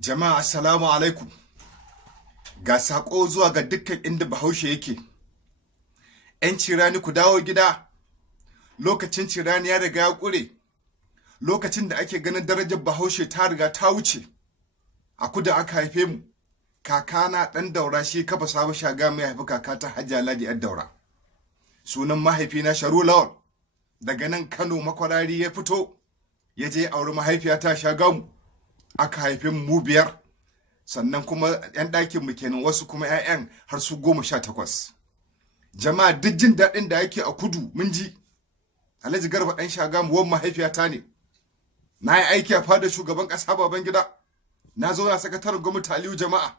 Jama'a assalamu alaikum. Ga sako zuwa ga dukkan inda Bahaushe yake. 'Yan cirani ku dawo gida. Lokacin cirani ya riga ya ƙure. Lokacin da ake ganin darajar Bahaushe ta riga ta wuce. A kudu aka haife mu. Kakana ɗan Daura shi kafa Sabo Shaga mai haifi kakata Hajiya Ladi 'yar Daura. Sunan mahaifina Sharu Lawal. Daga nan Kano Makwarari ya fito. Ya je auri mahaifiyata Shagamu. Aka haife mu biyar. Sannan kuma 'yan ɗakin mu kenan, wasu kuma 'ya'yan har su 18. Jama'a duk jin daɗin da yake a kudu mun ji. Alhaji Garba ɗan Shagamu wan mahaifiyata ne. Na yi aiki a fadar shugaban ƙasa Babangida. Na zo na sakataren gwamnati Aliyu Jama'a.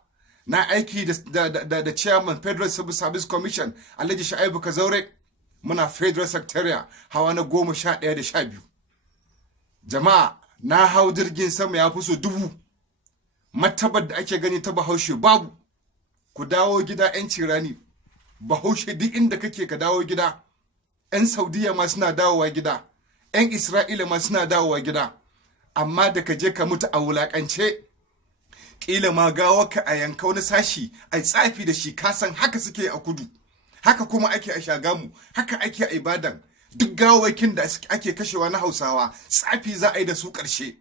Na aiki da chairman Federal Civil Service Commission Alhaji Sha'ibu Kazaure. Muna Federal Secretariat hawa na 11 da 12. Jama'a na hau jirgin sama ya fi so 1000. Martabar da ake gani ta Bahaushe babu. Ku dawo gida 'yan cirani. Bahaushe duk inda kake ka dawo gida. 'Yan Saudiya ma suna dawowa gida. 'Yan Isra'ila ma suna dawowa gida. Amma da ka je ka mutu a wulakance, ƙila ma gawarka a yanka wani sashi a tsafi da shi, ka san haka suke a kudu. Haka kuma ake a Shagamu, haka ake a Ibadan. Duk gawakin da ake kashewa na Hausawa, tsafi za a yi da su ƙarshe.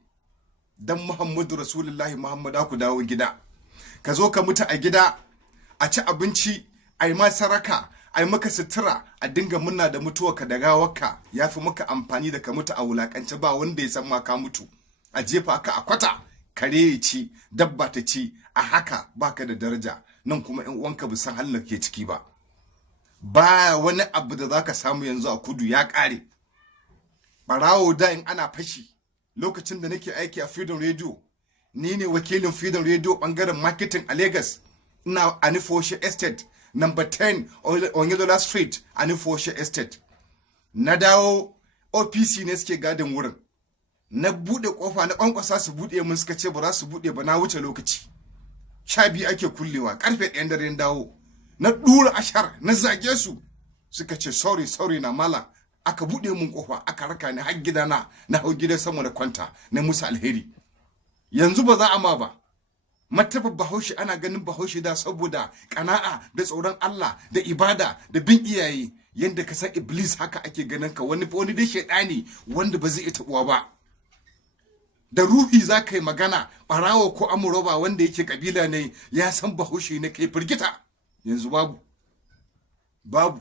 Dan Muhammadu Rasulullahi Muhammadu ku dawo gida. Ka zo ka mutu a gida, a ci abinci, a yi ma saraka, a yi maka sutura, a dinga murna da mutuwarka da gawarka. Ya fi maka amfani da ka mutu a wulakance ba wanda ya san ma ka mutu. A jefa ka a kwata, kare ya ci, dabba ta ci, a haka baka da daraja. Nan kuma 'yan uwanka ba san halin ke ciki ba. Ba wani abu da zaka samu yanzu a kudu, ya ƙare. Barawo da in ana fashi. Lokacin da nake aiki a Freedom Radio, ni ne wakilin Freedom Radio bangaren marketing a Lagos. Ina Anifoshe Estate, number 10 Onyedola Street, Anifoshe Estate. Na dawo OPC ne suke gadin wurin. Na bude kofa na kwankwasa su bude mun, suka ce ba za su bude ba, na wuce lokaci. 12 ake kullewa, karfe 1 dare dawo. Na dura ashar, na zage su. Suka ce sorry na mala. Aka bude mun kofa, aka raka ni har gidana, na hau gidan sama da kwanta, na musu alheri. Yanzu ba za a ma ba. Martabar Bahaushe ana ganin Bahaushe da saboda kana'a da tsoron Allah da ibada da bin iyaye. Yanda ka san Iblis haka ake ganin ka, wani dai shedani wanda ba zai tabuwa ba. Da ruhi za ka yi magana, barawo ko amuroba wanda yake kabila ne ya san Bahaushe ne kai firgita. Yanzu babu.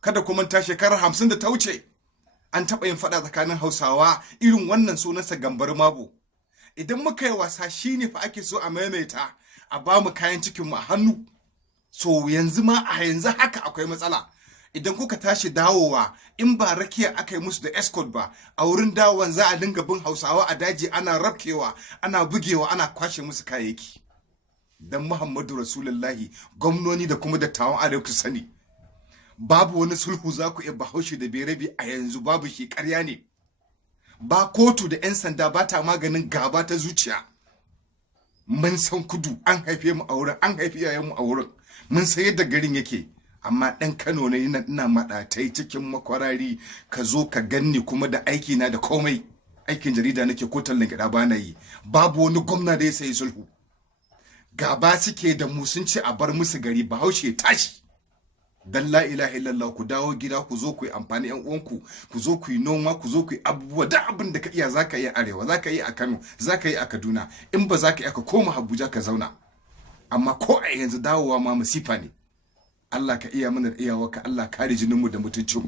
Kada kuma ta shekarar 50 da ta wuce, an taɓa yin faɗa tsakanin Hausawa irin wannan sunansa gambar mabo. Idan muka yi wasa shi ne fa ake so a maimaita, a ba mu kayan cikinmu a hannu. So yanzu ma a yanzu haka akwai matsala. Idan kuka tashi dawowa, in ba rakiya aka yi musu da escort ba, a wurin dawowan za a dinga bin Hausawa a daji, ana rabkewa, ana bugewa, ana kwashe musu kayayyaki. Dan Muhammadu Rasulullahi, gwamnoni da kuma dattawan Arewa ku sani. Babu wani sulhu za ku iya Bahaushe da Berabe a yanzu, babu shi, ƙarya ne. Ba kotu da 'yan sanda ba ta maganin gaba ta zuciya. Mun san kudu, an haife mu a wurin, an haifi iyayenmu a wurin. Mun san yadda garin yake. Amma ɗan Kano ne, ina maɗatai cikin Makwarari, ka zo ka ganni kuma da aiki na da komai. Aikin jarida nake ko tallan gida ba na yi. Babu wani gwamna da ya sayi sulhu. Gaba suke da mu, sun ce a bar musu gari, Bahaushe tashi. Dan la ilaha illallah, ku dawo gida, ku zo ku yi amfani 'yan uwanku, ku zo ku yi noma, ku zo ku yi abubuwa, da abin da ka iya zaka yi a Arewa, zaka yi a Kano, zaka yi a Kaduna. In ba zaka yi aka koma Abuja ka zauna. Amma ko a yanzu dawowa ma masifa ne. Allah ka iya mana da iyawarka, Allah kare jininmu da mutuncinmu.